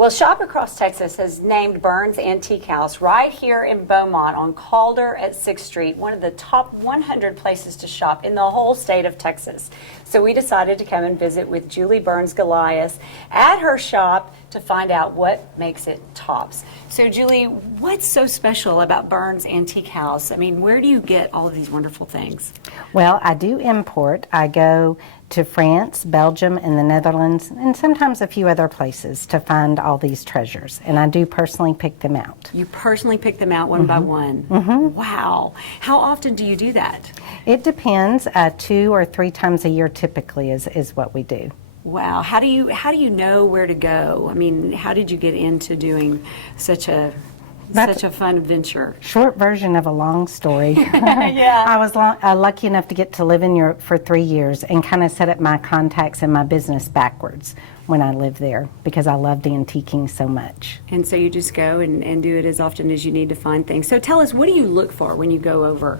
Well, Shop Across Texas has named Burns Antique House right here in Beaumont on Calder at 6th Street, one of the top 100 places to shop in the whole state of Texas. So we decided to come and visit with Julie Burns Goliath at her shop to find out what makes it tops. So Julie, what's so special about Burns Antique House? I mean, where do you get all of these wonderful things? Well, I do import. I go to France, Belgium, and the Netherlands, and sometimes a few other places to find all these treasures. And I do personally pick them out. You personally pick them out one by one? Wow. How often do you do that? It depends. 2 or 3 times a year typically is what we do. Wow. How do you know where to go? I mean, how did you get into doing such a fun venture? Short version of a long story. Yeah. I was lucky enough to get to live in Europe for 3 years and kind of set up my contacts and my business backwards when I lived there because I loved antiquing so much. And so you just go and do it as often as you need to find things. So tell us, what do you look for when you go over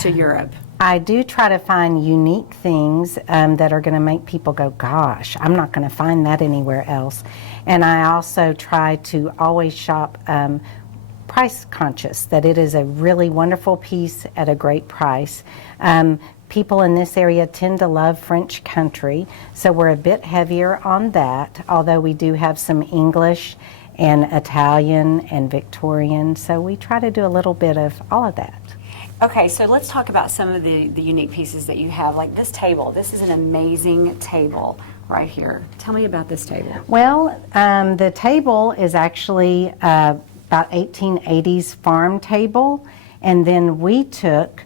to Europe? I do try to find unique things that are going to make people go, gosh, I'm not going to find that anywhere else. And I also try to always shop price conscious, that it is a really wonderful piece at a great price. People in this area tend to love French country, so we're a bit heavier on that, although we do have some English and Italian and Victorian, so we try to do a little bit of all of that. Okay, so let's talk about some of the unique pieces that you have, like this table. This is an amazing table right here. Tell me about this table. Well, the table is actually about 1880s farm table, and then we took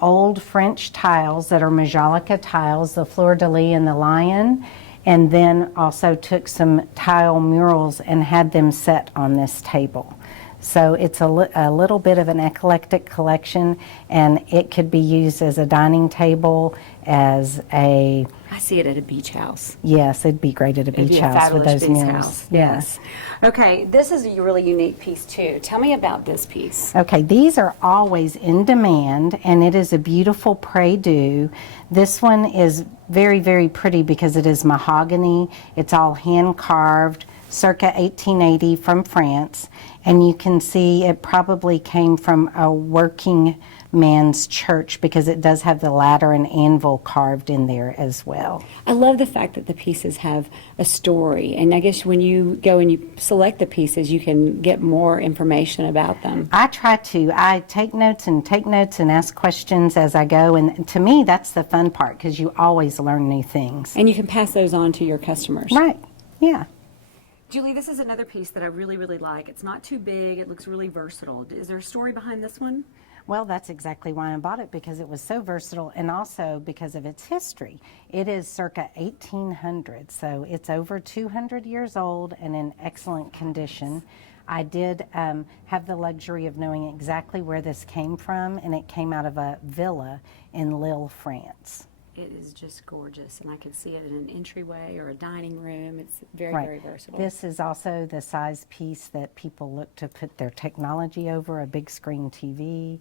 old French tiles that are Majolica tiles, the fleur-de-lis and the lion, and then also took some tile murals and had them set on this table. So it's a little bit of an eclectic collection, and it could be used as a dining table, as a... I see it at a beach house. Yes, it'd be great at a beach house with those murals. Yes. Okay, this is a really unique piece too. Tell me about this piece. Okay, these are always in demand, and it is a beautiful prie-dieu. This one is very, very pretty because it is mahogany. It's all hand-carved, circa 1880 from France, and you can see it probably came from a working man's church because it does have the ladder and anvil carved in there as well. I love the fact that the pieces have a story, and I guess when you go and you select the pieces, you can get more information about them. I try to. I take notes and ask questions as I go, and to me that's the fun part because you always learn new things. And you can pass those on to your customers. Right, yeah. Julie, this is another piece that I really, really like. It's not too big. It looks really versatile. Is there a story behind this one? Well, that's exactly why I bought it, because it was so versatile and also because of its history. It is circa 1800, so it's over 200 years old and in excellent condition. I did have the luxury of knowing exactly where this came from, and it came out of a villa in Lille, France. It is just gorgeous, and I can see it in an entryway or a dining room. It's very, Right. very versatile. This is also the size piece that people look to put their technology over, a big screen TV.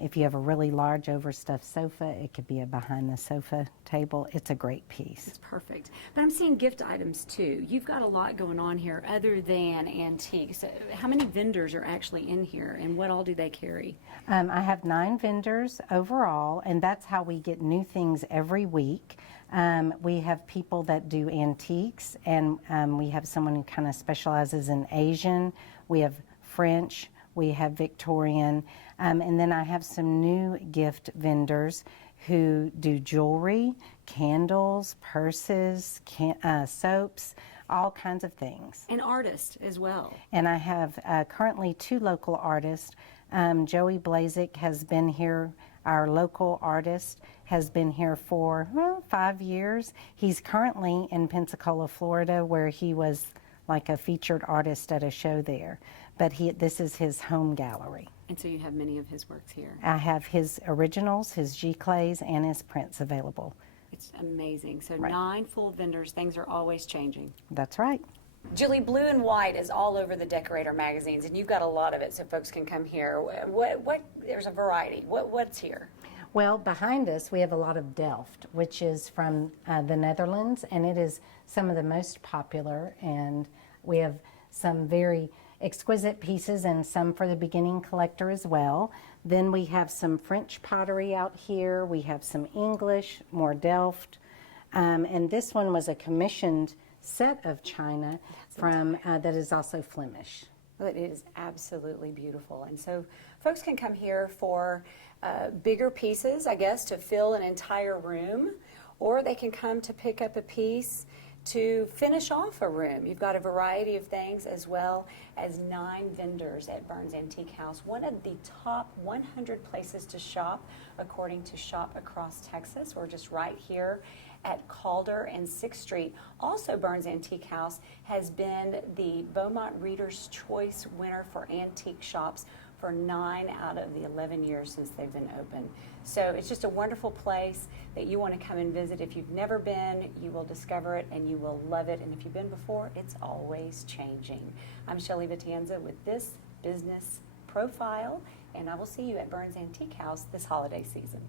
If you have a really large overstuffed sofa, it could be a behind the sofa table. It's a great piece. It's perfect. But I'm seeing gift items too. You've got a lot going on here other than antiques. How many vendors are actually in here, and what all do they carry? I have 9 vendors overall, and that's how we get new things every week. We have people that do antiques, and we have someone who kind of specializes in Asian. We have French. We have Victorian. And then I have some new gift vendors who do jewelry, candles, purses, soaps, all kinds of things. And artists as well. And I have currently 2 local artists. Joey Blazik has been here. Our local artist has been here for 5 years. He's currently in Pensacola, Florida, where he was like a featured artist at a show there. But this is his home gallery. And so you have many of his works here. I have his originals, his giclées, and his prints available. It's amazing. So Right. 9 full vendors. Things are always changing. That's right. Julie, blue and white is all over the Decorator magazines, and you've got a lot of it, so folks can come here. There's a variety. What's here? Well, behind us we have a lot of Delft, which is from the Netherlands, and it is some of the most popular and We have some very exquisite pieces and some for the beginning collector as well. Then we have some French pottery out here. We have some English, more Delft. And this one was a commissioned set of china from that is also Flemish. Well, it is absolutely beautiful. And so folks can come here for bigger pieces, I guess, to fill an entire room, or they can come to pick up a piece to finish off a room. You've got a variety of things, as well as 9 vendors at Burns Antique House, one of the top 100 places to shop according to Shop Across Texas. We're just right here at Calder and 6th Street. Also, Burns Antique House has been the Beaumont Reader's Choice winner for antique shops for 9 out of the 11 years since they've been open. So it's just a wonderful place that you want to come and visit. If you've never been, you will discover it and you will love it. And if you've been before, it's always changing. I'm Shelley Vitanza with This Business Profile, and I will see you at Burns Antique House this holiday season.